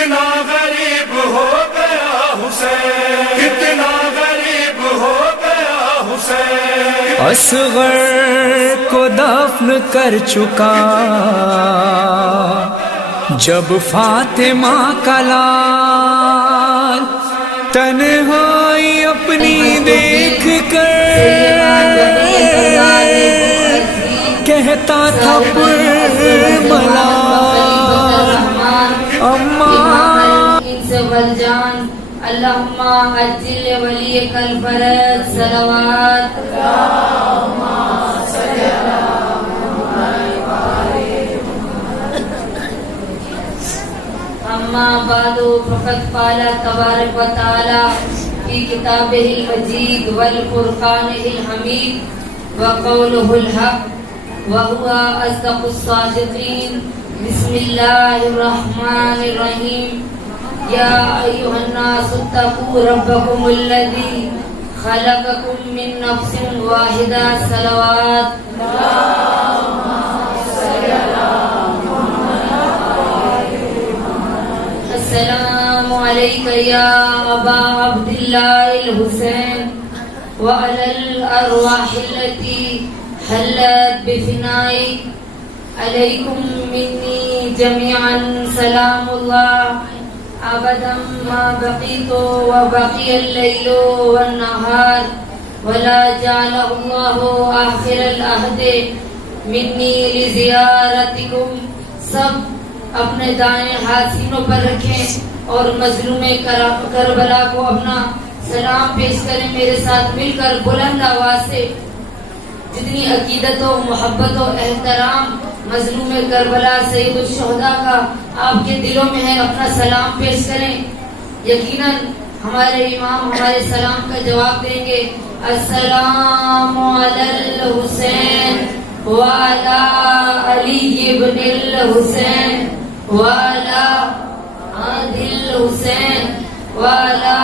کتنا غریب ہو گیا حسین، کتنا غریب ہو گیا حسین، اصغر کو دفن کر چکا جب فاطمہ کا لال، تنہائی اپنی دیکھ کر کہتا تھا پر ملال والجان اللہم عجل ولیک الفرج صلوات اللہم صلی علی محمد اما بعد فقد قال تبارک و تعالی فی کتابہ المجید والفرقانہ الحمید وقولہ الحق وهو اصدق الصادقین بسم اللہ الرحمن الرحیم یا ایھا الناس اتقوا ربکم الذی خلقکم من نفس واحدہ صلوات اللہم صلی علی محمد السلام علیک یا ابا عبداللہ الحسین وعلی الارواح التي حلت بفنائک علیکم منی جميعا سلام اللہ ابدا ما بقیت وبقی اللیل والنہار ولا جعلہ اللہ آخر العہد منی لزیارتکم. سب اپنے دائیں ہاتھ سینوں پر رکھیں اور مظلوم کربلا کو اپنا سلام پیش کریں میرے ساتھ مل کر بلند آواز سے. جتنی عقیدت و محبت و احترام مظلوم کربلا سید الشہداء کا آپ کے دلوں میں ہے اپنا سلام پیش کریں. یقیناً ہمارے امام ہمارے سلام کا جواب دیں گے. السلام علی الحسین وعلی علی ابن الحسین وعلی آل الحسین وعلی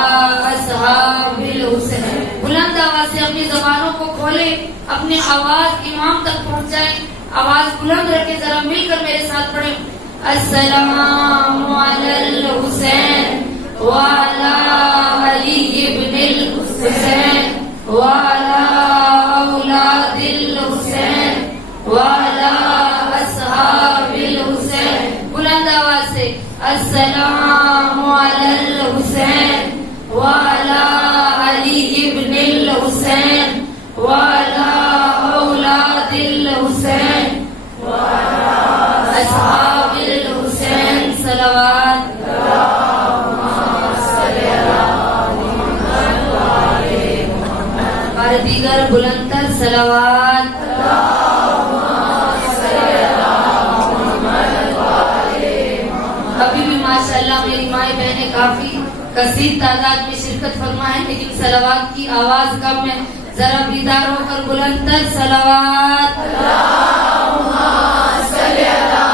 اصحاب الحسین. بلند آواز سے اپنی زبانوں کو کھولیں، اپنی آواز امام تک پہنچائیں. آواز بلند رکھے، ذرا مل کر میرے ساتھ پڑھیں. السلام علی الحسین وعلی علی ابن الحسین وعلی اولاد الحسین وعلی اصحاب الحسین. بلند آواز سے السلام علی الحسین وعلی علی ابن الحسین وعلی اولاد الحسین وعلی اصحاب الحسین صلوات اللہم صلی علی محمد وعلی محمد. اور دیگر بلندتر صلوات اللہم صلی علی محمد وعلی محمد. ابھی بھی ماشاءاللہ میری مائیں بہنیں کافی کثیر تعداد میں شرکت فرما ہے، لیکن صلوات کی آواز کم ہے. ذرا بیدار ہو کر بلندتر صلوات اللہم صلی علی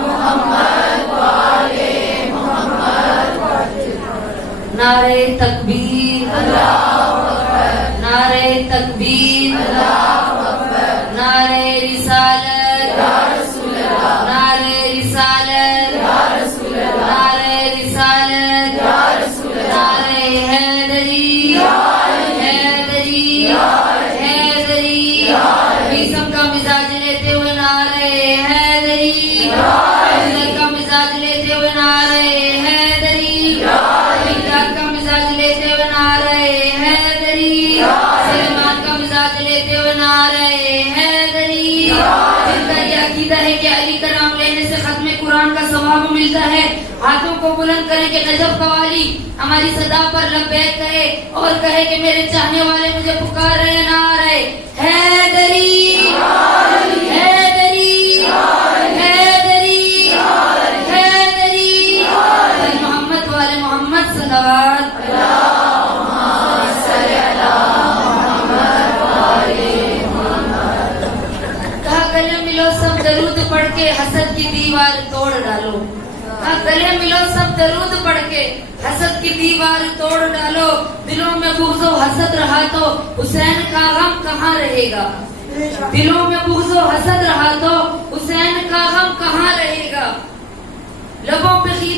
محمد وعلی محمد. نعرہ تکبیر اللہ اکبر، نعرہ تکبیر اللہ اکبر، نعرہ رسالت یا رسول اللہ، نعرہ رسالت یا رسول اللہ، نعرہ رسالت یا رسول اللہ، نعرہ حیدری بیسم کا مزاج لیتے ہوئے نعرہ حیدری، کا مزاج لیتے ہوئے نعرہ حیدری، کا مزاج لیتے ہوئے نعرہ حیدری، سلیمان کا مزاج لیتے ہوئے نعرہ حیدری. جن کا یہ عقیدہ ہے کہ علی کا نام لینے سے ختم قرآن کا ثواب ملتا ہے، ہاتھوں کو بلند کریں کہ نجف قوالی ہماری صدا پر لبیک کہے اور کہے کہ میرے چاہنے والے مجھے پکار رہے ہیں. نعرہ حیدری حیدری حیدری حیدری. محمد والے محمد صلوات اللہم صلی علی محمد وعلی محمد. کہا گلے ملو سب درود پڑھ کے حسد کی دیوار توڑ ڈالو. گلے ملو سب درود پڑھ کے حسد کی دیوار توڑ ڈالو. دلوں میں بغض و حسد رہا تو حسین کا غم کہاں رہے گا. دلوں میں بغض و حسد رہا تو حسین کا غم کہاں رہے گا. لبوں پہ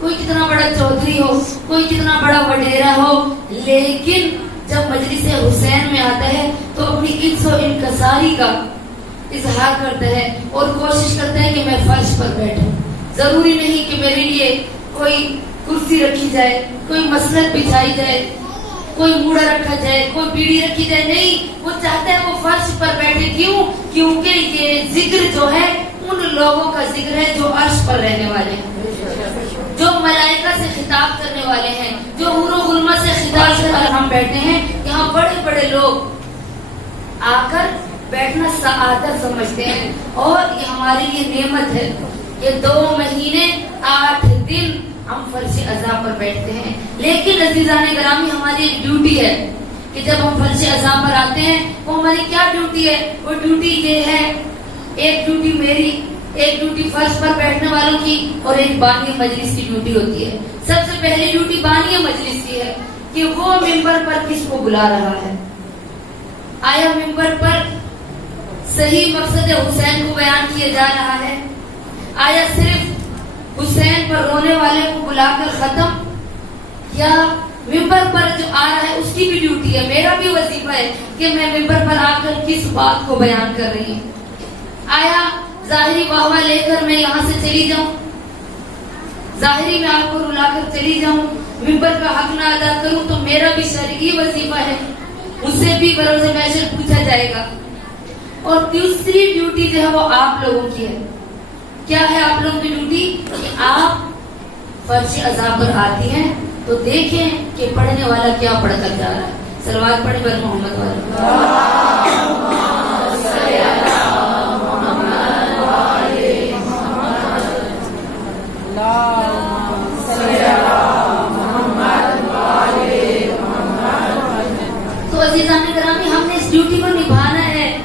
کوئی کتنا بڑا چودھری ہو، کوئی کتنا بڑا وڈیرا ہو، لیکن جب مجلس حسین میں آتا ہے تو اپنی عزت و انکساری کا اظہار کرتا ہے اور کوشش کرتا ہے کہ میں فرش پر بیٹھوں. ضروری نہیں کہ میرے لیے کوئی کرسی رکھی جائے، کوئی مسند بچھائی جائے، کوئی موڑا رکھا جائے، کوئی بیڑی رکھی جائے. نہیں، وہ چاہتا ہے وہ فرش پر بیٹھے. کیوں؟ کیونکہ یہ ذکر جو ہے ان لوگوں کا ذکر ہے جو عرش پر رہنے والے ہیں، جو ملائکہ سے خطاب کرنے والے ہیں، جو حور و غلمہ سے خطاب کر کر ہم بیٹھے ہیں. یہاں بڑے بڑے لوگ آ کر بیٹھنا سعادت سمجھتے ہیں اور یہ ہمارے لیے نعمت ہے. یہ 2 مہینے 8 دن ہم فرش عزا پر بیٹھتے ہیں. لیکن عزیزان گرامی، ہماری ایک ڈیوٹی ہے کہ جب ہم فرش عزا پر آتے ہیں وہ ہماری کیا ڈیوٹی ہے؟ وہ ڈیوٹی یہ ہے، ایک ڈیوٹی میری، ایک ڈیوٹی فرش پر بیٹھنے والوں کی اور ایک بانی مجلس کی ڈیوٹی ہوتی ہے. سب سے پہلی ڈیوٹی بانی مجلس کی ہے کہ وہ ممبر پر کس کو بلا رہا ہے. آیا ممبر پر صحیح مقصد حسین کو بیان کیا جا رہا ہے؟ آیا صرف حسین پر رونے والے کو بلا کر ختم، یا ممبر پر جو آ رہا ہے اس کی بھی ڈیوٹی ہے، میرا بھی وظیفہ ہے کہ میں ممبر پر آ کر کس بات کو بیان کر رہی ہوں. آیا ظاہری واہ واہ لے کر میں یہاں سے چلی جاؤں، ظاہری میں آپ کو رلا کر چلی جاؤں، ممبر کا حق نہ ادا کروں تو میرا بھی شرعی وظیفہ ہے، مجھ سے بھی بروز محشر پوچھا جائے گا. اور تیسری ڈیوٹی جو ہے وہ آپ لوگوں کی ہے. کیا ہے آپ لوگوں کی ڈیوٹی؟ کہ آپ فرش عزا پر آتی ہیں تو دیکھیں کہ پڑھنے والا کیا پڑھ کر جا رہا ہے. صلوات پڑھیں بر محمد والا. تو عزیزان گرامی، ہم نے اس ڈیوٹی کو نبھانا ہے،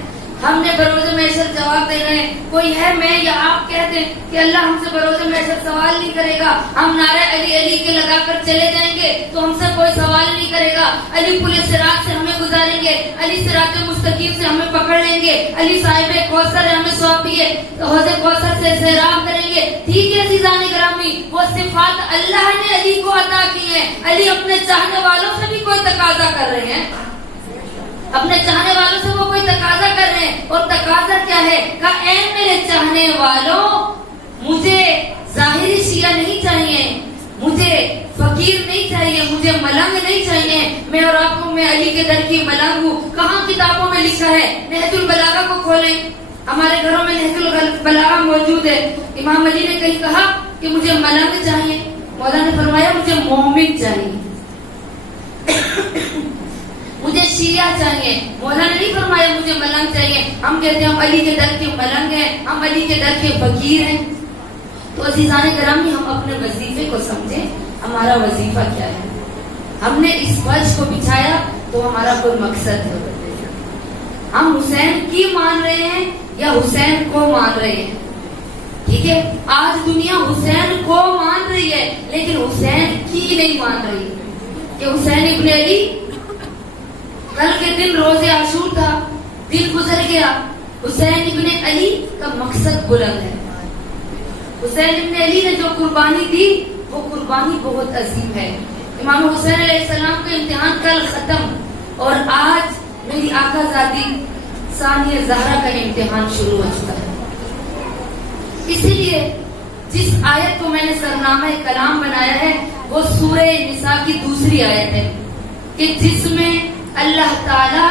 ہم نے بروز محشر جواب دینا ہے. کوئی ہے میں یا آپ کہتے ہیں کہ اللہ ہم سے بروز محشر سوال نہیں کرے گا، ہم نعرہ علی علی کے لگا کر چلے جائیں گے تو ہم سے کوئی سوال نہیں کرے گا. علی پل صراط سے ہمیں گزاریں گے، علی صراط مستقیم سے ہمیں پکڑ لیں گے، علی صاحب کوثر ہمیں سونپیے حوض کوثر سے سیراب کریں گے. ٹھیک ہے عزیزان گرامی، وہ صفات اللہ نے علی کو عطا کی ہیں. علی اپنے چاہنے والوں سے بھی کوئی تقاضا کر رہے ہیں، اپنے چاہنے والوں سے وہ کوئی تقاضا کر رہے ہیں. اور تقاضا کیا ہے؟ کہا اے میرے چاہنے والوں، مجھے ظاہری شیعہ نہیں چاہیے، مجھے فقیر نہیں چاہیے، مجھے ملنگ نہیں چاہیے. میں اور آپ کو میں علی کے در کی ملنگ ہوں. کہاں کتابوں میں لکھا ہے؟ نہج البلاغہ کو کھولیں، ہمارے گھروں میں نہج البلاغہ موجود ہے. امام علی نے کہیں کہا کہ مجھے ملنگ چاہیے، مولا نے فرمایا مجھے مومن چاہیے. مجھے شیعہ چاہیے، مولا نے نہیں فرمایا مجھے ملنگ چاہیے. ہم کہتے ہیں ہم علی کے در کے ملنگ ہیں، ہم علی کے در کے فقیر ہیں. تو عزیزان گرامی، ہم اپنے وظیفے کو سمجھیں. ہمارا وظیفہ کیا ہے؟ ہم نے اس فرش کو بچھایا تو ہمارا کوئی مقصد ہے. ہم حسین کی مان رہے ہیں یا حسین کو مان رہے ہیں؟ ٹھیک ہے، آج دنیا حسین کو مان رہی ہے لیکن حسین کی نہیں مان رہی. کہ حسین ابن علی، کل کے دن روز عاشور تھا، دن گزر گیا. حسین ابن علی کا مقصد بلند ہے. حسین ابن علی نے جو قربانی دی وہ قربانی بہت عظیم ہے. امام حسین علیہ السلام کا امتحان کل ختم اور آج میری آقا ذاتی ثانیہ زہرا کا امتحان شروع ہو چکا ہے. اسی لیے جس آیت کو میں نے سرنامہ کلام بنایا ہے وہ سورہ نساء کی دوسری آیت ہے کہ جس میں اللہ تعالی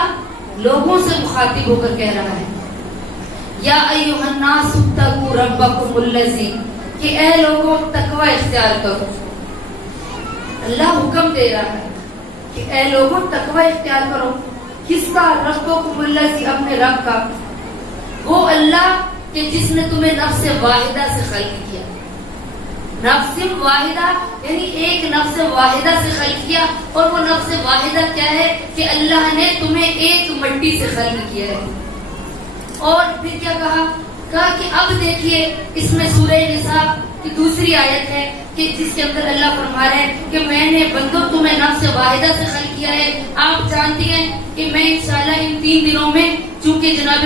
لوگوں سے مخاطب ہو کر کہہ رہا ہے یا ایھا الناس اتقوا ربکم الذی، کہ اے لوگوں تقوی اختیار کرو. اللہ حکم دے رہا ہے کہ اے لوگوں تقوی اختیار کرو. کس کا؟ ربکم الذی، اپنے رب کا. وہ اللہ کہ جس نے تمہیں نفس واحدہ سے خلق کیا. نفس واحدہ یعنی ایک نفس واحدہ سے خلق کیا. اور وہ نفس واحدہ کیا ہے؟ کہ اللہ نے تمہیں ایک مٹی سے خلق کیا ہے. اور پھر کیا کہا کہ اب دیکھیے اس میں سورہ نساء کی دوسری آیت ہے کہ جس کے اندر اللہ فرما رہے ہیں کہ میں نے بندوں تمہیں نفس واحدہ سے خلق کیا ہے. آپ جانتی ہیں کہ میں انشاءاللہ ان 3 دنوں میں چونکہ جناب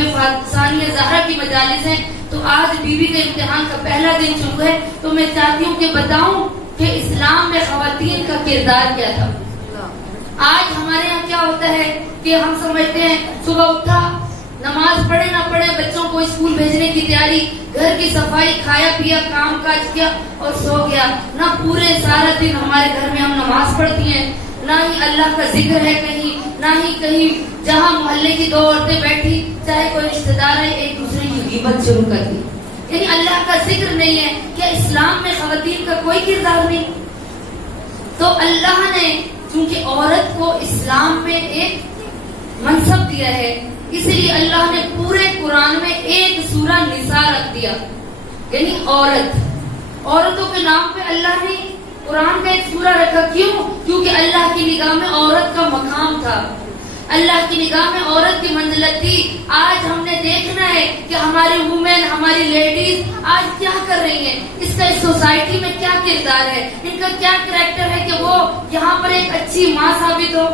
ثانیہ زہرا کی مجالس ہیں تو آج بیوی کے امتحان کا پہلا دن چونکہ ہے تو میں چاہتی ہوں کہ بتاؤں کہ اسلام میں خواتین کا کردار کیا تھا. آج ہمارے یہاں کیا ہوتا ہے کہ ہم سمجھتے ہیں صبح اٹھا, نماز پڑھے نہ پڑھے, بچوں کو اسکول بھیجنے کی تیاری, گھر کی صفائی, کھایا پیا, کام کاج کیا اور سو گیا. نہ پورے سارا دن ہمارے گھر میں ہم نماز پڑھتی ہیں, نہ ہی اللہ کا ذکر ہے کہیں, نہ ہی کہیں جہاں محلے کی 2 عورتیں بیٹھی, چاہے کوئی رشتے دار ہے, ایک دوسرے کی غیبت شروع کر دی. یعنی اللہ کا ذکر نہیں ہے. کیا اسلام میں خواتین کا کوئی کردار نہیں؟ تو اللہ نے چونکہ عورت کو اسلام میں ایک منصب دیا ہے, اس لیے اللہ نے پورے قرآن میں ایک سورہ نساء رکھ دیا, یعنی عورت. عورتوں کے نام پہ اللہ نے قرآن کا ایک سورہ رکھا. کیوں؟ کیونکہ اللہ کی نگاہ میں عورت کا مقام تھا, اللہ کی نگاہ میں عورت کی منزلت تھی. آج ہم نے دیکھنا ہے کہ ہماری وومن, ہماری لیڈیز آج کیا کر رہی ہیں, اس کا اس سوسائٹی میں کیا کردار ہے, ان کا کیا کریکٹر ہے کہ وہ یہاں پر ایک اچھی ماں ثابت ہو,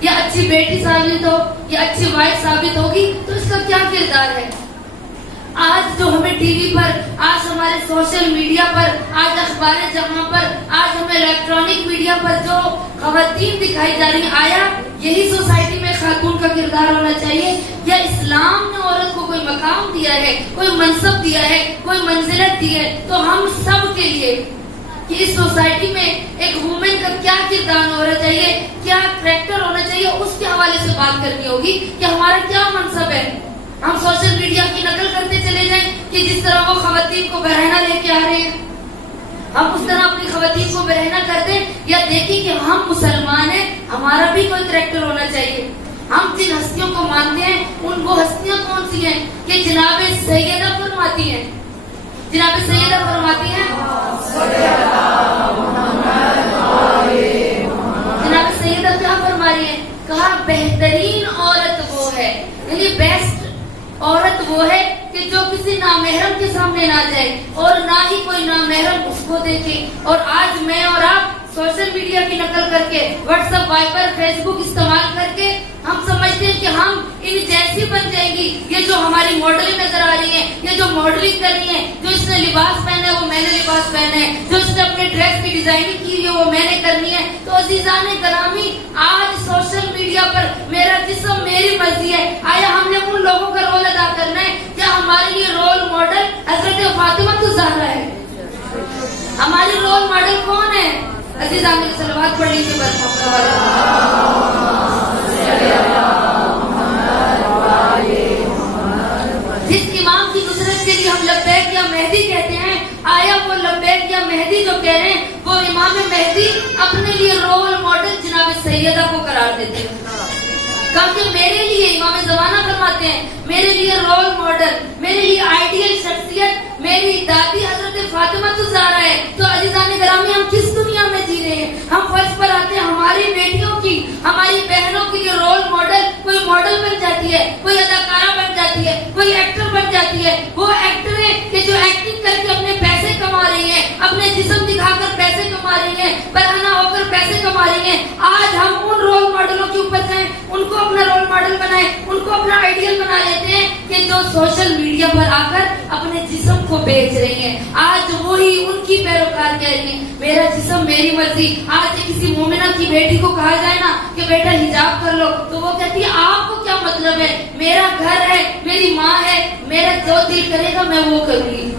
یا اچھی بیٹی ثابت ہو, یا اچھی وائف ثابت ہوگی, تو اس کا کیا کردار ہے. آج جو ہمیں ٹی وی پر, آج ہمارے سوشل میڈیا پر, آج اخبار جمع پر, آج ہمیں الیکٹرانک میڈیا پر جو خواتین دکھائی جا رہی ہیں, آیا یہی سوسائٹی میں خاتون کا کردار ہونا چاہیے, یا اسلام نے عورت کو کوئی مقام دیا ہے, کوئی منصب دیا ہے, کوئی منزلت دی ہے؟ تو ہم سب کے لیے کہ اس سوسائٹی میں ایک وومن کا کیا کردار ہونا چاہیے, کیا کریکٹر ہونا چاہیے, اس کے حوالے سے بات کرنی ہوگی کہ ہمارا کیا منصب ہے. ہم سوشل میڈیا کی نقل کرتے چلے جائیں کہ جس طرح وہ خواتین کو برہنہ لے کے آ رہے ہیں, ہم اس طرح اپنی خواتین کو برہنہ کر دیں, یا دیکھیں کہ ہم مسلمان ہیں, ہمارا بھی کوئی کریکٹر ہونا چاہیے. ہم جن ہستیوں کو مانتے ہیں ان وہ ہستیاں کون سی ہیں کہ جناب سیدہ فرماتی ہیں, جناب سیدہ فرماتی ہیں, جناب سیدہ کیا فرما رہی ہیں؟ کہا بہترین عورت وہ ہے, یعنی بیسٹ عورت وہ ہے کہ جو کسی نامحرم کے سامنے نہ جائے اور نہ ہی کوئی نامحرم اس کو دیکھے. اور آج میں اور آپ سوشل میڈیا کی نقل کر کے, واٹس ایپ, وائبر, فیس بک استعمال کر کے ہم سمجھتے ہیں کہ ہم ان جیسی بن جائیں گی. یہ جو ہماری ماڈلیں نظر آ رہی ہیں, یہ جو ماڈلنگ کر رہی ہیں, جو اس نے لباس پہنا ہے وہ میں نے لباس پہنا ہے, جو اس نے اپنے ڈریس کی ڈیزائننگ کی ہے وہ میں نے کرنی ہے. تو عزیزان گرامی, آج سوشل میڈیا پر میرا جسم میری مرضی ہے. آیا ہم نے ان لوگوں کا رول ادا کرنا ہے؟ کیا ہمارے لیے رول ماڈل حضرت فاطمہ الزہرا ہے؟ ہماری رول ماڈل کون ہے؟ عزیزان کی صلوات پڑھ لیجیے. جس امام کی نصرت کے لیے ہم لبیک یا مہدی کہتے ہیں, آیا وہ لبیک یا مہدی جو کہہ رہے ہیں وہ امام مہدی اپنے لیے رول ماڈل جناب سیدہ کو قرار دیتے ہیں؟ کیونکہ میرے لیے امام زمانہ فرماتے ہیں, میرے لیے رول ماڈل, میرے لیے آئیڈیل شخصیت میری دادی حضرت فاطمہ الزہرا ہے. تو عزیزان گرامی, ہم کس دنیا میں جی رہے ہیں؟ ہم فرض پر آتے ہیں ہماری بیٹیوں کی, ہماری بہنوں کے لیے رول ماڈل کوئی ماڈل بن جاتی ہے, کوئی اداکارہ بن جاتی ہے, کوئی ایکٹر بن جاتی ہے. وہ ایکٹر ہے کہ جو ایکٹنگ کر کے اپنے پیسے کما رہی ہیں, اپنے جسم دکھا کر پیسے کما رہی ہیں, برہنہ ہو کر پیسے کما رہی ہیں. آج ہم ان رول ماڈلوں کے اوپر جائیں, ان کو اپنا رول ماڈل بنائیں, ان کو اپنا آئیڈیل بنا لیتے ہیں کہ جو سوشل میڈیا پر آ کر اپنے جسم کو بیچ رہی ہیں. آج وہی ان کی پیروکار کہہ رہی ہیں میرا جسم میری مرضی. آج کسی مومنہ کی بیٹی کو کہا جائے نا کہ بیٹا حجاب کر لو, تو وہ کہتی ہے آپ کو کیا مطلب ہے, میرا گھر ہے, میری ماں ہے, میرا جو دل کرے گا میں وہ کروں گی.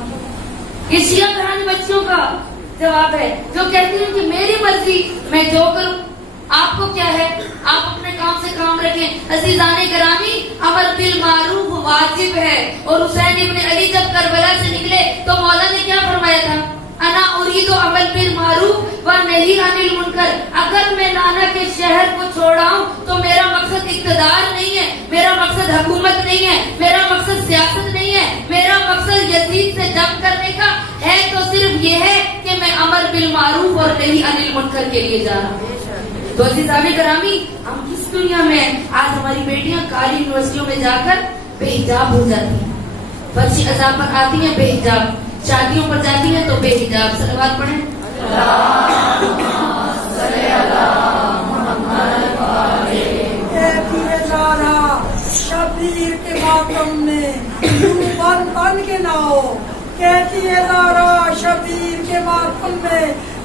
یہ شیعہ گھرانے بچیوں کا جواب ہے جو کہتی ہیں کہ میری مرضی, میں جو کروں. آپ کو کیا ہے, آپ اپنے کام سے کام رکھیں. عزیزان گرامی, امر بالمعروف واجب ہے. اور حسین ابن علی جب کربلا سے نکلے تو مولا نے کیا فرمایا تھا؟ انا اريد عمل بالمعروف ونهي عن المنکر. اگر میں نانا کے شہر کو چھوڑاؤں تو میرا مقصد اقتدار نہیں ہے, میرا مقصد حکومت نہیں ہے, میرا مقصد سیاست نہیں ہے, میرا مقصد یزید سے جنگ کرنے کا ہے. تو صرف یہ ہے کہ میں امر بالمعروف اور نہی عن المنکر کے لیے جا رہا ہوں. تو عزیزان گرامی, ہم کس دنیا میں ہیں؟ آج ہماری بیٹیاں کالی یونیورسٹیوں میں جا کر بے حجاب ہو جاتی ہیں, فرشی عذاب پر آتی ہیں بے حجاب, شادیوں پر جاتی ہیں تو بے حجاب. صلوات پڑھیں. شبیر کے ماتم میں بن بن کے نہ ہو, کہتی ہے زارا شبیر کے ماتم میں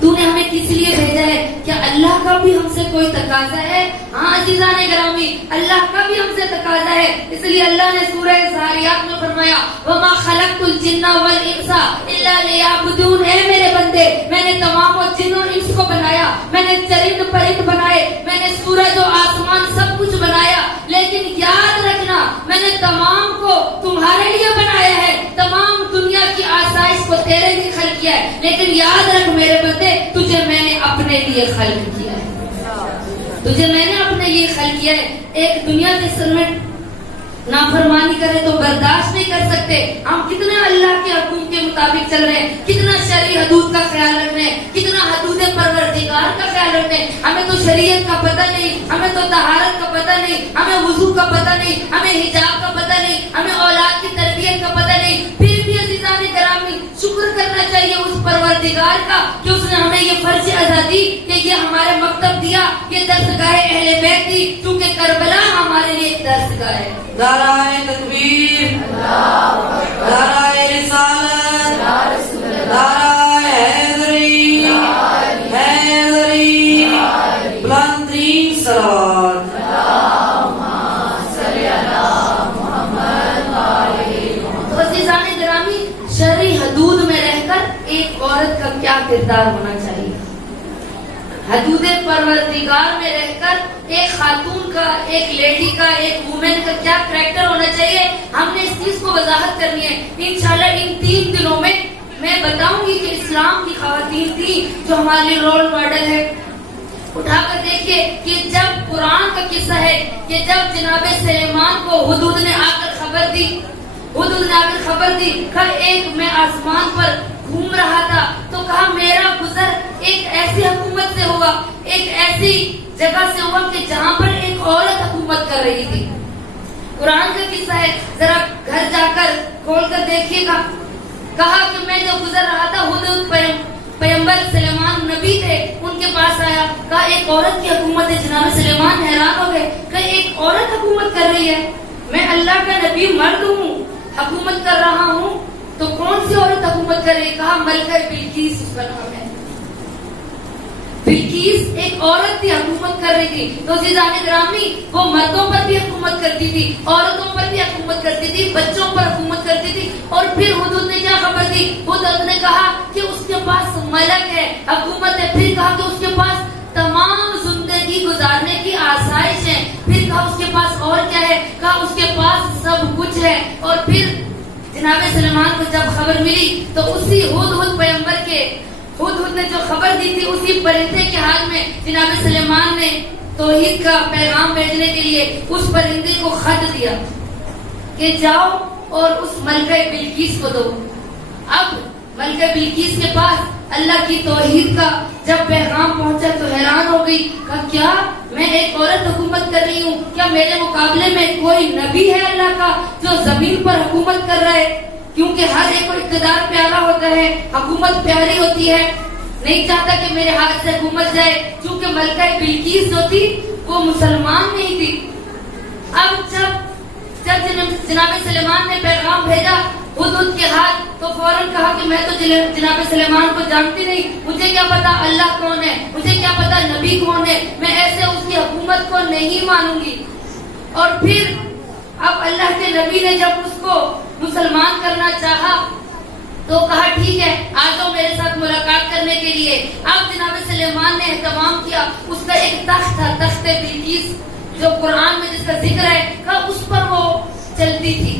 تو نے ہمیں کس لیے بھیجا ہے؟ کیا اللہ کا بھی ہم سے کوئی تقاضا ہے؟ ہاں عزیزان گرامی، اللہ کا بھی ہم سے تقاضا ہے، اس لیے اللہ نے سورہ ذاریات میں فرمایا وَمَا خَلَقْتُ الْجِنَّ وَالْإِنسَ إِلَّا لِيَعْبُدُونِ، اے میرے بندے میں نے تمام جن اور انس کو بنایا، میں نے چرند پرند بنائے، میں نے سورج و آسمان سب کچھ بنایا، لیکن یاد رکھنا میں نے تمام کو تمہارے لیے بنایا ہے، تمام دنیا کی آسائش کو تیرے لیے خلق کیا ہے، لیکن یاد رکھ میرے بندے تجھے میں نے اپنے لیے خلق کیا ہے، تجھے میں نے اپنے لیے خلق کیا ہے۔ ایک دنیا کے سرمٹ نافرمانی کرے تو برداشت نہیں کر سکتے، ہم کتنے اللہ کے حکم کے مطابق چل رہے ہیں، کتنا شرعی حدود کا خیال رکھ رہے ہیں، کتنا حدود پروردگار کا خیال رکھ رہے ہیں۔ ہمیں تو شریعت کا پتہ نہیں، ہمیں تو طہارت کا پتہ نہیں، ہمیں وضو کا پتہ نہیں، ہمیں حجاب کا پتہ نہیں، ہمیں اولاد کی تربیت کا پتہ نہیں، پھر بھی عزیزان گرامی شکر کرنا چاہیے اس پروردگار کا کہ اس نے ہمیں یہ فرض ادا دی کہ یہ ہمارے مکتب دیا، یہ درسگاہ اہل بیت دی، کیونکہ کربلا ہمارے لیے ایک درسگاہ ہے۔ نعرہ تکبیر، نعرہ رسالت، نعرہ حیدری، حیدری، بلند ترین صلوات۔ تو عزیزان گرامی شرعی حدود میں رہ کر ایک عورت کا کیا کردار ہونا چاہیے، حدود پروردگار میں رہ کر ایک خاتون کا، ایک لیڈی کا، ایک وومن کا کیا کریکٹر ہونا چاہیے، ہم نے اس چیز کو وضاحت کرنی ہے۔ انشاءاللہ ان 3 دنوں میں میں بتاؤں گی کہ اسلام کی خواتین تھی جو ہمارے رول ماڈل ہے۔ اٹھا کر دیکھیے کہ جب قرآن کا قصہ ہے کہ جب جناب سلیمان کو ہدہد نے آ کر خبر دی، ہدہد نے آ کر خبر دی کہ ایک میں آسمان پر گھوم رہا تھا، تو کہا میرا گزر ایک ایسی حکومت سے ہوا، ایک ایسی جگہ سے ہوا کہ جہاں پر ایک عورت حکومت کر رہی تھی۔ قرآن کا قصہ ہے، ذرا گھر جا کر کھول کر دیکھیے گا۔ کہا کہ میں جو گزر رہا تھا، ہدہد پیغمبر سلیمان نبی تھے، ان کے پاس آیا، کہا ایک عورت کی حکومت ہے۔ جناب سلیمان حیران ہو گئے کہ ایک عورت حکومت کر رہی ہے، میں اللہ کا نبی مرد ہوں، حکومت کر رہا ہوں، تو کون سی عورت حکومت کر رہی؟ کہا ملکہ بلقیس اس کا نام ہے۔ بلقیس ایک عورت تھی، حکومت کر رہی تھی۔ تو عزیزان گرامی وہ مردوں پر بھی حکومت کرتی تھی، عورتوں پر بھی حکومت کرتی تھی، بچوں پر حکومت کرتی تھی۔ اور پھر ہدہد نے کیا خبر دی؟ ہدہد نے کہا کہ اس کے پاس ملک ہے، حکومت ہے۔ پھر کہا کہ اس کے پاس تمام زندگی گزارنے کی آسائش ہے۔ پھر کہا اس کے پاس اور کیا ہے؟ کہا اس کے پاس سب کچھ ہے۔ اور پھر جناب سلیمان کو جب خبر ملی تو اسی ہدہد پیغمبر کے، ہدہد نے جو خبر دی تھی اسی پرندے کے ہاتھ میں جناب سلیمان نے توحید کا پیغام بھیجنے کے لیے اس پرندے کو خط دیا کہ جاؤ اور اس ملکہ بلقیس کو دو۔ اب ملکہ بلقیس کے پاس اللہ کی توحید کا جب پیغام پہنچا تو حیران ہو گئی، کہا کیا میں ایک عورت حکومت کر رہی ہوں؟ کیا میرے مقابلے میں کوئی نبی ہے اللہ کا جو زمین پر حکومت کر رہا ہے؟ کیونکہ ہر ایک کو اقتدار پیارا ہوتا ہے، حکومت پیاری ہوتی ہے، نہیں چاہتا کہ میرے ہاتھ سے حکومت جائے، کیونکہ ملکہ بلقیس جو تھی وہ مسلمان نہیں تھی۔ اب جب جناب سلیمان نے پیغام بھیجا ہدہد کے ہاتھ تو فوراً کہا کہ میں تو جناب سلیمان کو جانتی نہیں، مجھے کیا پتا اللہ کون ہے، مجھے کیا پتا نبی کون ہے، میں ایسے اس کی حکومت کو نہیں مانوں گی۔ اور پھر اب اللہ کے نبی نے جب اس کو مسلمان کرنا چاہا تو کہا ٹھیک ہے آ جاؤ میرے ساتھ ملاقات کرنے کے لیے۔ اب جناب سلیمان نے اہتمام کیا، اس کا ایک تخت تھا، تخت بلقیس جو قرآن میں جس کا ذکر ہے، کہا اس پر وہ چلتی تھی،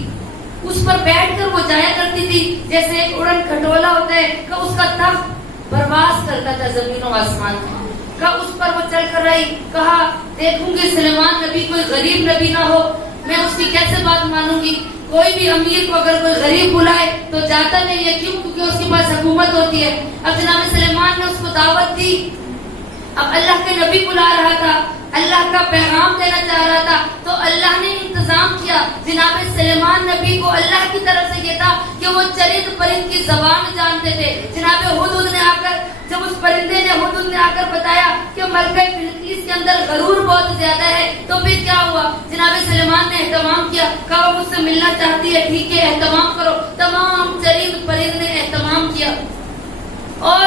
اس پر بیٹھ کر وہ جایا کرتی تھی جیسے ایک اڑن کھٹولا ہوتا ہے، کہ اس کا تخت پرواز کرتا تھا زمین و آسمان میں، کہ اس پر وہ چل کر رہی۔ کہا دیکھوں گی سلیمان نبی کوئی غریب نبی نہ ہو، میں اس کی کیسے بات مانوں گی؟ کوئی بھی امیر کو اگر کوئی غریب بلائے تو جاتا نہیں ہے، کیوں؟ کیونکہ اس کے پاس حکومت ہوتی ہے۔ اب جناب سلیمان نے اس کو دعوت دی، اب اللہ کے نبی بلا رہا تھا، اللہ کا پیغام دینا چاہ رہا تھا، تو اللہ نے انتظام کیا۔ جناب سلیمان نبی کو اللہ کی طرف سے یہ تھا کہ وہ چرند پرند کی زبان جانتے تھے۔ جناب ہدہد نے آ کر، جب اس پرندے نے ہدہد نے آ کر بتایا کہ ملکہ بلقیس کے اندر غرور بہت زیادہ ہے، تو پھر کیا ہوا؟ جناب سلیمان نے اہتمام کیا، کہا وہ مجھ سے ملنا چاہتی ہے، ٹھیک ہے اہتمام کرو۔ تمام چرند پرند نے اہتمام کیا، اور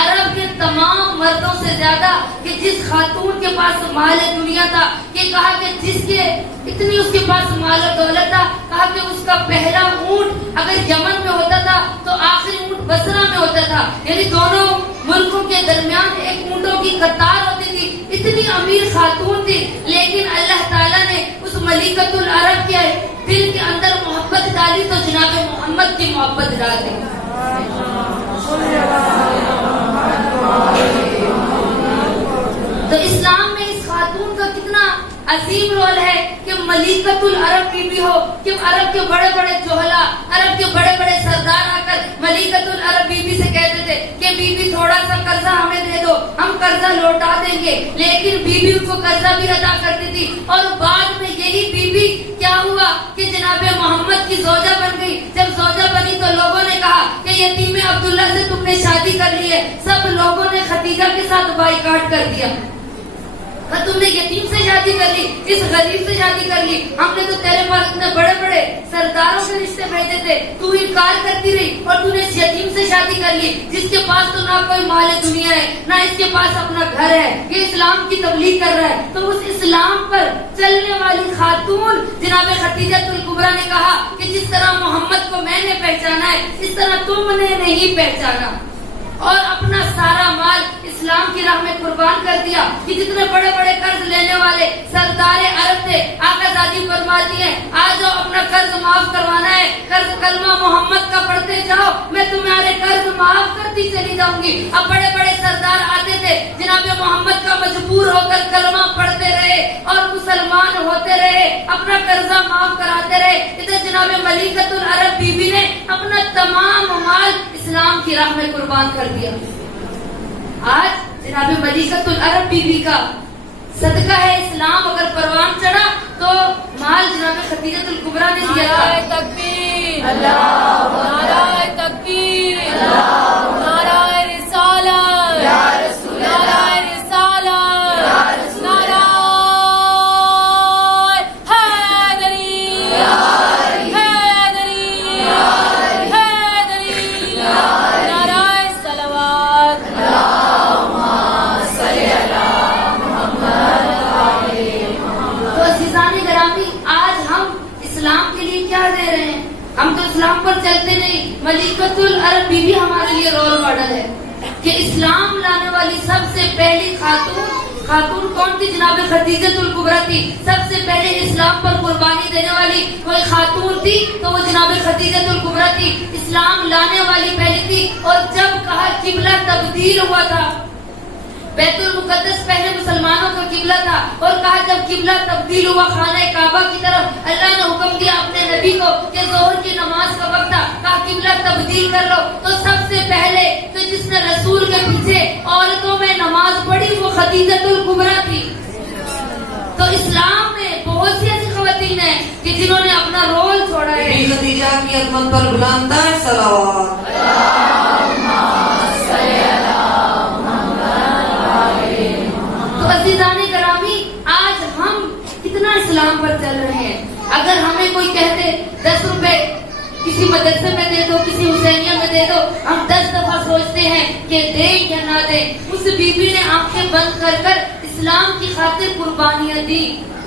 عرب کے تمام مردوں سے زیادہ کہ جس خاتون کے پاس مال دنیا تھا، کہ کہا کہ جس کے اتنی اس کے پاس مال و دولت تھا، کہا کہ اس کا پہلا اونٹ اگر یمن میں ہوتا تھا تو آخری اونٹ بصرہ میں ہوتا تھا، یعنی دونوں ملکوں کے درمیان ایک اونٹوں کی قطار ہوتی تھی. اتنی امیر خاتون تھی، لیکن اللہ تعالیٰ نے اس ملکۃ العرب کے دل کے اندر محبت ڈالی تو جناب محمد کی محبت ڈال دی. تو اسلام میں اس خاتون کا کتنا عظیم رول ہے کہ ملکۃ العرب بی ہو، کہ عرب کے بڑے بڑے جوہلا، عرب کے بڑے بڑے سردار آ کر ملکۃ العرب بی سے کہتے تھے کہ بی تھوڑا سا قرضہ ہمیں دے دو، ہم قرضہ لوٹا دیں گے. لیکن بی ان کو قرضہ بھی ادا کرتی تھی. اور بعد میں یہی بی کیا ہوا کہ جناب محمد کی زوجہ بن گئی. جب زوجہ بنی تو لوگوں نے کہا کہ یتیم عبداللہ سے تم نے شادی کر لی ہے. سب لوگوں نے خدیجہ کے ساتھ بائیکاٹ کر دیا. تم نے یتیم سے شادی کر لی، اس غریب سے شادی کر لی، ہم نے تو تیرے پاس اتنے بڑے بڑے سرداروں کے رشتے بھیجے تھے، تو انکار کرتی رہی اور تو نے اس یتیم سے شادی کر لی جس کے پاس تو نہ کوئی مال دنیا ہے، نہ اس کے پاس اپنا گھر ہے. یہ اسلام کی تبلیغ کر رہا ہے. تو اس اسلام پر چلنے والی خاتون جناب خدیجہ الکبریٰ نے کہا کہ جس طرح محمد کو میں نے پہچانا ہے اس طرح تم نے نہیں پہچانا، اور اپنا سارا مال اسلام کی راہ میں قربان کر دیا. کہ جتنے بڑے بڑے قرض لینے والے سردار عرب تھے، آقا زادی فرماتی ہیں آ جاؤ اپنا قرض معاف کروانا ہے، قرض کلمہ محمد کا پڑھتے جاؤ، میں تمہارے قرض معاف کرتی چلی جاؤں گی. اب بڑے بڑے سردار آتے تھے جناب محمد کا مجبور ہو کر کلمہ پڑھتے رہے اور مسلمان ہوتے رہے، اپنا قرضہ معاف کراتے رہے. ادھر جناب ملکۃ العرب بی نے اپنا تمام مال اسلام کی راہ میں قربان کر دیا. آج جناب ملکۃ العرب بی کا صدقہ ہے اسلام اگر پروان چڑھا تو مال جناب خدیجہ الکبریٰ نے دیا تھا. نعرہ تکبیر، نعرہ تکبیر، نعرہ رسالت، نعرہ رسالت، نعرہ حیدری، حیدری، حیدری، نعرہ صلوات. تو عزیزان گرامی، آج ہم اسلام کے لیے کیا دے رہے ہیں؟ ہم تو اسلام پر چلتے نہیں. ملکۃ العرب بی ہمارے لیے رول ماڈل ہے کہ اسلام لانے والی سب سے پہلی خاتون کون تھی؟ جناب خدیجہ الکبریٰ تھی. سب سے پہلے اسلام پر قربانی دینے والی کوئی خاتون تھی تو وہ جناب خدیجہ الکبریٰ تھی. اسلام لانے والی پہلی تھی. اور جب کہا قبلہ تبدیل ہوا تھا، بیت المقدس پہلے مسلمانوں کا قبلہ تھا، اور کہا جب قبلہ تبدیل ہوا خانہ کعبہ کی طرف، اللہ نے حکم دیا اپنے نبی کو کہ ظہر کی نماز کا وقت تھا، کہا قبلہ تبدیل کر لو. تو سب سے پہلے تو جس نے رسول کے پیچھے عورتوں میں نماز پڑھی وہ خدیجہ الکبریٰ تھی. تو اسلام میں بہت سی ایسی خواتین ہیں کہ جنہوں نے اپنا رول چھوڑا ہے. بی خدیجہ کی عظمت پر بلندہ صلوات. تو عزیزان گرامی، آج ہم کتنا اسلام پر چل رہے ہیں. اگر ہمیں کوئی کہتے 10 روپے کسی مدرسے میں دے دو، کسی حسینیہ میں دے دو، ہم 10 دفعہ سوچتے ہیں کہ دیں یا نہ دیں. اس بی نے آنکھیں بند کر کر اسلام کی خاطر قربانیاں دی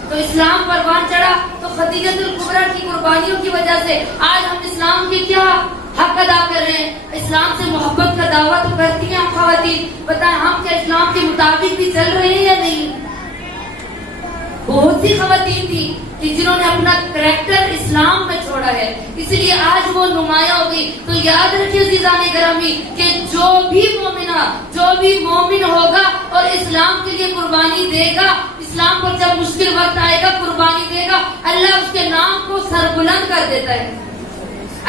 تو اسلام پروان چڑھا. تو خدیجہ الکبریٰ کی قربانیوں کی وجہ سے آج ہم اسلام کی کیا حق ادا کر رہے ہیں. اسلام سے محبت کا دعویٰ تو کرتی ہیں ہم خواتین، بتائیں ہم کیا اسلام کے مطابق بھی چل رہے ہیں یا نہیں؟ بہت سی خواتین تھی کہ جنہوں نے اپنا کریکٹر اسلام میں چھوڑا ہے، اس لیے آج وہ نمایاں ہوگی. تو یاد رکھیے عزیزان گرامی کہ جو بھی مومن ہوگا اور اسلام کے لیے قربانی دے گا، اسلام پر جب مشکل وقت آئے گا قربانی دے گا، اللہ اس کے نام کو سربلند کر دیتا ہے.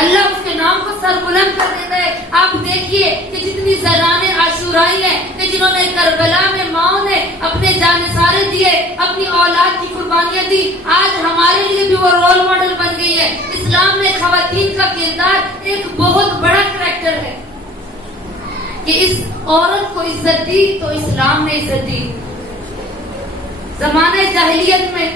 اللہ اس کے نام کو سربلند کر دیتا ہے. آپ دیکھیے کہ جتنی زنانیں عاشورائی ہیں کہ جنہوں نے کربلا میں ماؤں نے اپنے جانثارے دیے، اپنی اولاد کی قربانیاں دی، آج ہمارے لیے بھی وہ رول ماڈل بن گئی ہے. اسلام میں خواتین کا کردار ایک بہت بڑا کریکٹر ہے کہ اس عورت کو عزت دی تو اسلام نے عزت دی. زمانہ جاہلیت میں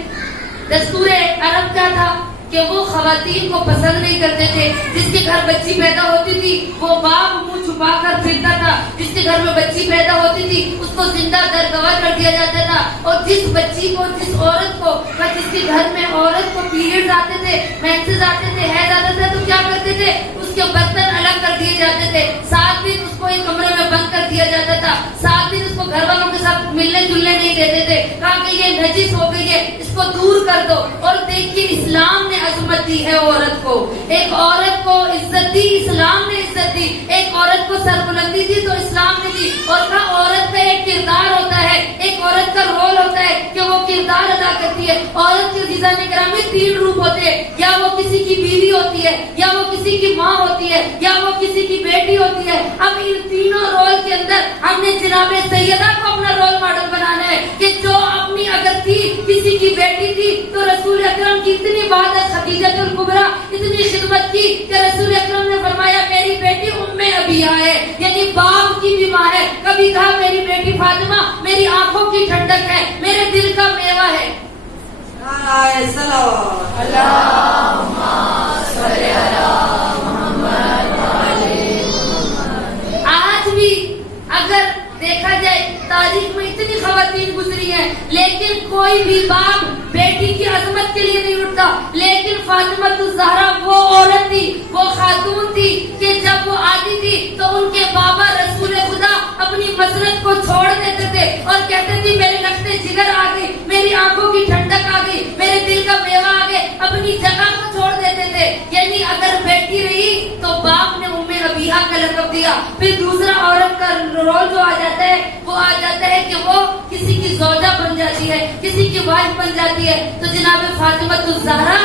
دستور عرب کیا تھا کہ وہ خواتین کو پسند نہیں کرتے تھے. جس کے گھر بچی پیدا ہوتی تھی وہ باپ منہ چھپا کر پھرتا تھا. جس کے گھر میں بچی پیدا ہوتی تھی اس کو زندہ درگوا کر دیا جاتا تھا. اور جس بچی کو, جس عورت کو, جس کے گھر میں عورت کو پیریڈز آتے تھے, مینسز آتے تھے, حیض آتا تھا, تو کیا کرتے تھے, اس کے برتن الگ کر دیے جاتے تھے. 7 دن اس کو ایک کمرے میں بند کر دیا جاتا تھا. 7 دن اس کو گھر والوں کے ساتھ ملنے جلنے نہیں دیتے تھے. کہا کہ یہ نجس ہو گئی ہے, اس کو دور کر دو. اور دیکھیے اسلام نے عظمت دی ہے عورت کو. ایک عورت کو عزت دی, اسلام نے عزت دی. ایک عورت کو سربلندی دی تو اسلام نے دی. اور کہا عورت کا ایک کردار ہوتا ہے, ایک عورت کا رول ہوتا ہے کہ وہ کردار ادا کرتی ہے. عورت کے عزیزان کرام میں 3 روپ ہوتے ہیں. یا وہ کسی کی بیوی ہوتی ہے, یا وہ کسی کی ماں ہوتی ہے, یا وہ کسی کی بیٹی ہوتی ہے. اب ان تینوں رول کے اندر ہم نے جناب سیدہ کو اپنا رول ماڈل بنانا ہے کہ جو اپنی اگر تھی, کسی کی بیٹی تھی, تو رسول اکرم کی اتنی بات ہے, خدیجہ الکبریٰ اتنی خدمت کی کہ رسول اکرم نے فرمایا میری بیٹی ام ابیہ ہے, یعنی باپ کی بھی ماں ہے. کبھی کہا میری بیٹی فاطمہ میری آنکھوں کی ٹھنڈک ہے, میرے دل کا میوہ ہے. نعرہ صلوات. آج بھی اگر دیکھا جائے تاریخ میں اتنی خواتین گزری ہیں, لیکن کوئی بھی باپ بیٹی کی عظمت کے لیے نہیں اٹھتا. لیکن فاطمہ الزہرا وہ عورت تھی, وہ خاتون تھی کہ جب وہ آتی تھی تو ان کے بابا رسول خدا اپنی مسرت کو چھوڑ دیتے تھے اور کہتے تھے میرے لگتے جگر آ گئی, میری آنکھوں کی ٹھنڈک آ گئی, میرے دل کا میوہ آ گئے, اپنی جگہ کو چھوڑ دیتے تھے. یعنی اگر بیٹی رہی تو باپ نے ام ابیہ کا لقب دیا. پھر دوسرا عورت کا رول جو آ جاتا ہے وہ آ جاتا ہے کہ وہ کسی کی زوجہ بن جاتی ہے, کسی کی وائف بن جاتی ہے. تو جناب فاطمہ الزہرا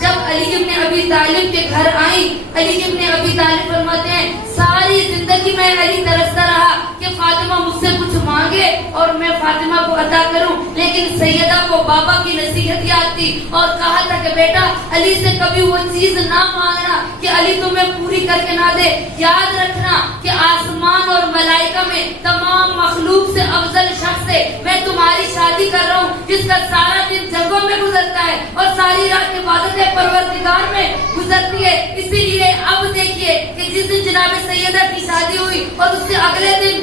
جب علی ابن ابی طالب کے گھر آئی, علی ابن ابی طالب فرماتے ہیں ساری زندگی میں علی ترستا رہا کہ فاطمہ مجھ سے کچھ مانگے اور میں فاطمہ کو عطا کروں. لیکن سیدہ کو بابا کی نصیحت یاد تھی اور کہا تھا کہ بیٹا علی سے کبھی وہ چیز نہ مانگنا کہ علی تمہیں پوری کر کے نہ دے. یاد رکھنا کہ آسمان اور ملائکہ میں تمام مخلوق سے افضل شخص سے میں تمہاری شادی کر رہا ہوں جس کا سارا دن جنگوں میں گزرتا ہے اور ساری رات عبادت پروردگار میں گزرتی ہے. اسی لیے اب دیکھیے کہ جس دن جناب سیدہ کی شادی ہوئی اور اس سے اگلے دن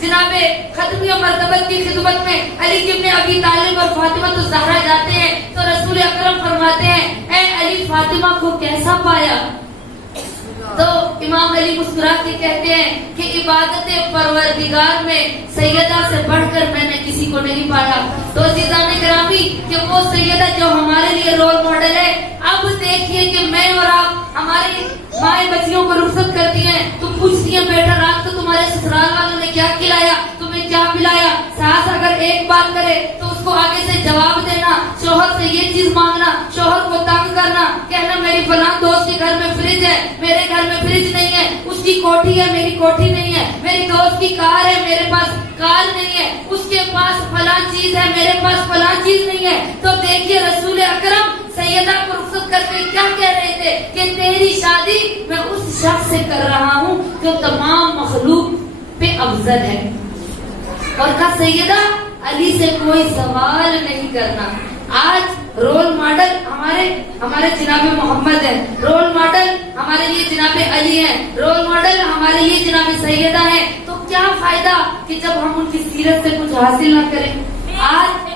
جناب ختمی و مرتبت کی خدمت میں علی ابن ابی طالب اور فاطمہ الزہرا جاتے ہیں تو رسول اکرم فرماتے ہیں اے علی فاطمہ کو کیسا پایا؟ تو امام علی مسکرا کے کہتے ہیں کہ عبادت پروردگار میں سیدہ سے بڑھ کر میں نے کسی کو نہیں پایا. تو عزیزان گرامی کہ وہ سیدہ جو ہمارے لیے رول ماڈل ہے. اب دیکھیے کہ میں اور آپ ہماری مائیں بچیوں کو رخصت کرتی ہیں تو پوچھتی ہیں بیٹا رات کو تمہارے سسرال والوں نے کیا کھلایا, تمہیں کیا پلایا؟ ساس اگر ایک بات کرے تو اس کو آگے سے جواب دینا, شوہر سے یہ چیز مانگنا, شوہر کو تنگ کرنا, کہنا میری فلاں دوست کے گھر میں فریج ہے, میرے گھر میں فریج نہیں ہے, اس کی کوٹھی ہے میری کوٹھی نہیں ہے, میری دوست کی کار ہے میرے پاس کار نہیں ہے, اس کے پاس فلاں چیز ہے میرے پاس فلاں چیز نہیں ہے. تو دیکھیے رسول اکرم سیدہ کو رخصت کر کے کیا کہہ رہے تھے کہ تیری شادی میں اس شخص سے کر رہا ہوں جو تمام مخلوق پہ افضل ہے. اور کہا سیدہ علی سے کوئی سوال نہیں کرنا. آج رول ماڈل ہمارے جناب محمد ہیں, رول ماڈل ہمارے لیے جناب علی ہیں, رول ماڈل ہمارے لیے جناب سیدہ ہیں. تو کیا فائدہ کہ جب ہم ان کی سیرت سے کچھ حاصل نہ کریں. آج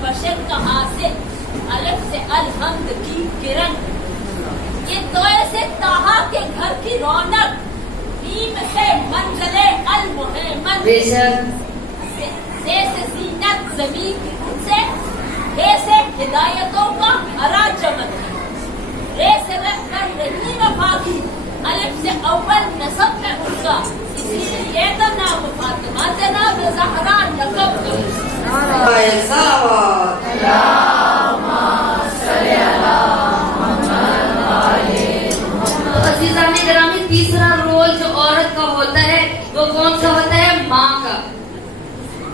بشر کا حاصل الف سے الحمد کی کرن, یہ تو ایسے تاہا کے گھر کی رونق, نیم سے منزل المہمن, بے شک سے زینت زمین کی خود سے, رے سے ہدایتوں کا ہرا چمن, رے سے رہ کر رہی وفاقی, الف سے اول نسب ہے ان کا, اسی لیے تو نام فاطمہ سے نام زہرا لقب دو. نعرہ صلوات. تو عزیزان گرامی تیسرا رول جو عورت کا ہوتا ہے وہ کون سا ہوتا ہے؟ ماں کا.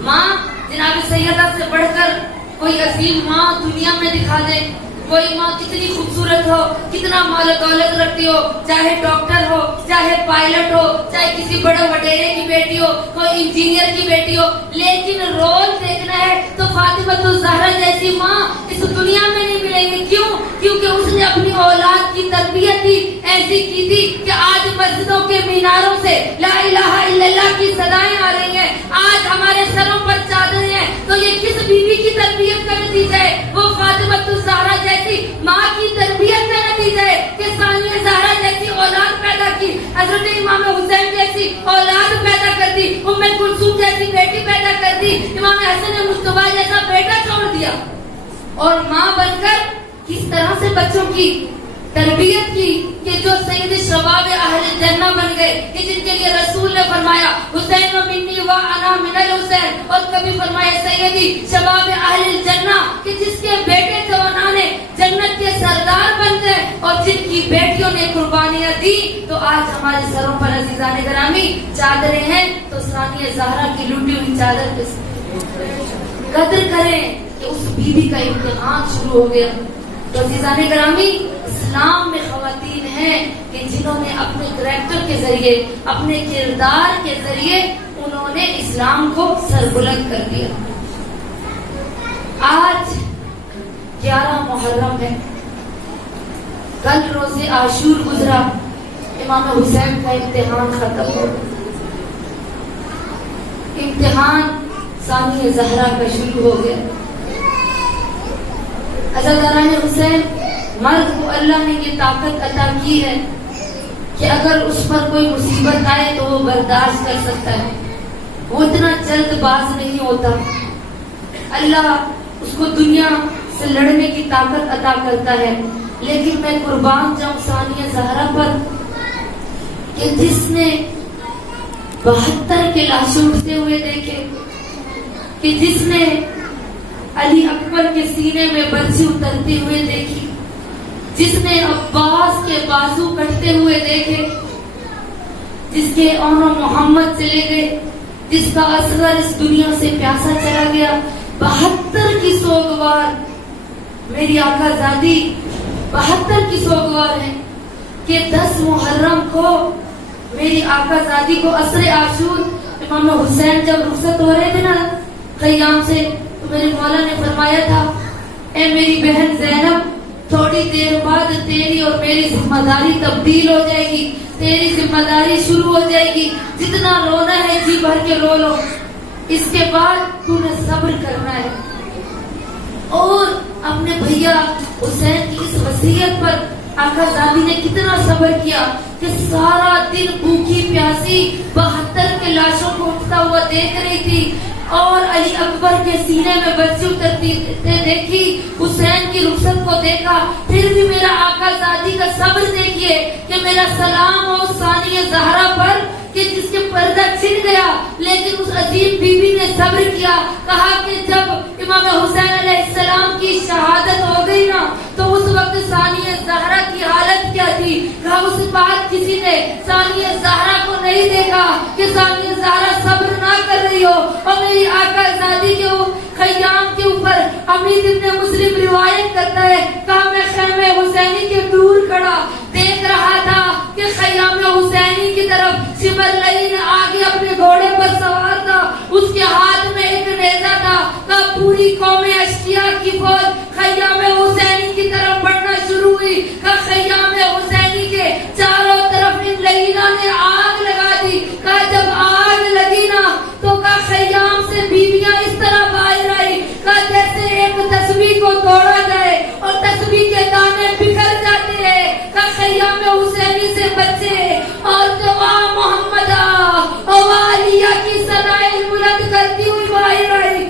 ماں جناب سیدہ سے بڑھ کر کوئی عظیم ماں دنیا میں دکھا دے. کوئی ماں کتنی خوبصورت ہو, کتنا مال و دولت رکھتی ہو, چاہے ڈاکٹر ہو, چاہے پائلٹ ہو, چاہے کسی بڑے وڈیرے کی بیٹی ہو, کوئی انجینئر کی بیٹی ہو, لیکن رول دیکھنا ہے تو فاطمہ الزہرا جیسی ماں اس دنیا میں نہیں ملیں گی. کیوں؟ کیونکہ اس نے اپنی اولاد کی تربیت ہی ایسی کی تھی کہ آج مسجدوں کے میناروں سے لا الہ الا اللہ کی صدائیں آ رہی ہیں. آج ہمارے سروں پر چادریں ہیں تو یہ کس بیوی کی تربیت کا نتیجہ ہے؟ وہ فاطمہ الزہرا جیسی ماں کی تربیت کا نتیجہ ہے کہ ثانیہ زہرا جیسی اولاد پیدا کی, حضرت امام حسین جیسی اولاد پیدا کر دی, ام کلثوم جیسی بیٹی پیدا کر دی, امام حسن مصطفیٰ جیسا بیٹا چھوڑ دیا, اور ماں بن کر کس طرح سے بچوں کی تربیت کی کہ جو سید شباب اہل جنہ بن گئے, کہ جن کے لیے رسول نے فرمایا حسین منی و انا من الحسین, اور کبھی فرمایا سیدی شباب اہل جنہ, کہ جس کے بیٹے جوانان جنت کے سردار بن گئے اور جن کی بیٹیوں نے قربانیاں دی. تو آج ہمارے سروں پر عزیزان گرامی چادریں ہیں, تو ثانیہ زہرا کی لوٹی ہوئی چادر کس قدر کریں کہ اس بیوی کا امتحان شروع ہو گیا. تو عزیزان گرامی اسلام میں خواتین ہیں کہ جنہوں نے اپنے کریکٹر کے ذریعے, اپنے کردار کے ذریعے انہوں نے اسلام کو سربلند کر دیا. آج 11 محرم ہے, کل روز عاشور گزرا, امام حسین کا امتحان ختم ہو گیا. امتحان ثانیہ زہرا کا شروع ہو گیا. عزاداران حسین, مرد کو اللہ نے یہ طاقت عطا کی ہے کہ اگر اس پر کوئی مصیبت آئے تو وہ برداشت کر سکتا ہے, وہ اتنا جلد باز نہیں ہوتا. اللہ اس کو دنیا سے لڑنے کی طاقت عطا کرتا ہے, لیکن میں قربان جاؤں ثانیہ زہرا پر کہ جس نے 72 کے لاشیں اٹھتے ہوئے دیکھے, کہ جس نے علی اکبر کے سینے میں برچی اترتی ہوئے دیکھی, جس نے عباس کے بازو کٹتے ہوئے دیکھے, جس کے اونو محمد چلے گئے, جس کا اصغر اس دنیا سے پیاسا چلا گیا. 72 کی سوگوار میری آقا زادی 72 کی سوگوار ہے کہ 10 محرم کو میری آقا زادی کو عصر عاشور امام حسین جب رخصت ہو رہے تھے نا خیام سے, تو میرے مولا نے فرمایا تھا اے میری بہن زینب, تھوڑی دیر بعد تیری اور میری ذمہ داری تبدیل ہو جائے گی, تیری ذمہ داری شروع ہو جائے گی, جتنا رونا ہے جی بھر کے رو لو, اس کے بعد تو نے صبر کرنا ہے. اور اپنے بھیا حسین کی اس وصیت پر آقا زادی نے کتنا صبر کیا کہ سارا دن بھوکی پیاسی 72 کے لاشوں کو اٹھتا ہوا دیکھ رہی تھی, اور علی اکبر کے سینے میں برچی اترتی دیکھی, حسین کی رخصت کو دیکھا, پھر بھی میرا آقا زادی کا صبر دیکھیے کہ میرا سلام ہو ثانیہ زہرا پر کہ جس کے پردہ چھن گیا, لیکن اس عظیم بیوی نے صبر کیا. کہا کہ جب امام حسین علیہ السلام کی شہادت ہو گئی نا, تو اس وقت ثانیہ زہرا کی حالت کیا تھی. کہا اس بعد کسی نے ثانیہ زہرا کو نہیں دیکھا کہ ثانیہ زہرا صبر نہ کر رہی ہو. اور میری آقا زادی کے خیام کے اوپر امیر ابن مسلم روایت کرتا ہے, کہا میں خیمے حسینی کے دور کھڑا دیکھ رہا تھا کہ خیام حسینی کی طرف سمرلین آگے اپنے گھوڑے پر سوار تھا, اس کے ہاتھ میں ایک نیزہ تھا. کہا پوری قوم اشکیا کی فوج خیام حسینی کی طرف بڑھنا شروع ہوئی. کہا خیام حسینی کے چاروں طرف ان لہینہ نے آگ لگا دی. کہا جب آگ لگی نا تو کہا خیام سے بیویاں اس طرح باہر آئی, کہا جیسے ایک تسبیح کو توڑا جائے اور تسبیح کے دانے بکھر جاتے ہیں. کہا خیام حسینی سے بچے اور دعا محمد علیہ کی صدائیں بلند کرتی ہوئی باہر آئی.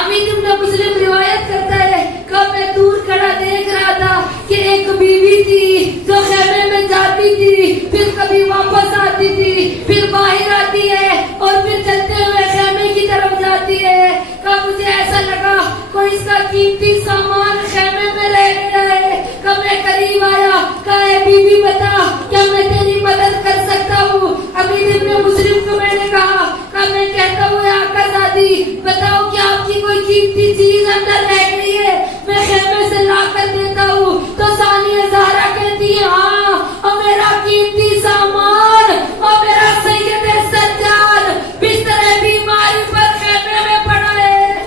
امین ابن مسلم روایت کرتا ہے کہ میں دور کھڑا دیکھ رہا تھا کہ ایک بیوی تھی جو خیمے میں جاتی تھی, پھر کبھی واپس آتی تھی, پھر باہر آتی ہے اور پھر چلتے ہوئے خیمے کی طرف جاتی ہے. کہ مجھے ایسا لگا کوئی اس کا قیمتی سامان خیمے میں رہ گیا ہے. کہ میں قریب آیا, کہ اے بیوی بتا کیا میں تیری مدد کر سکتا ہوں. امین ابن مسلم کو میں نے کہا کہ میں کہتا ہوں آقا زادی بتاؤ کہ آپ کی کوئی قیمتی چیز اندر رہ گئی ہے, میں خیمے سے لا کر دیتا ہوں. تو ثانیہ زہرا کہتی ہے ہاں, اور میرا قیمتی سامان اور میرا سید سجاد بستر بیماری پر خیمے میں پڑا ہے.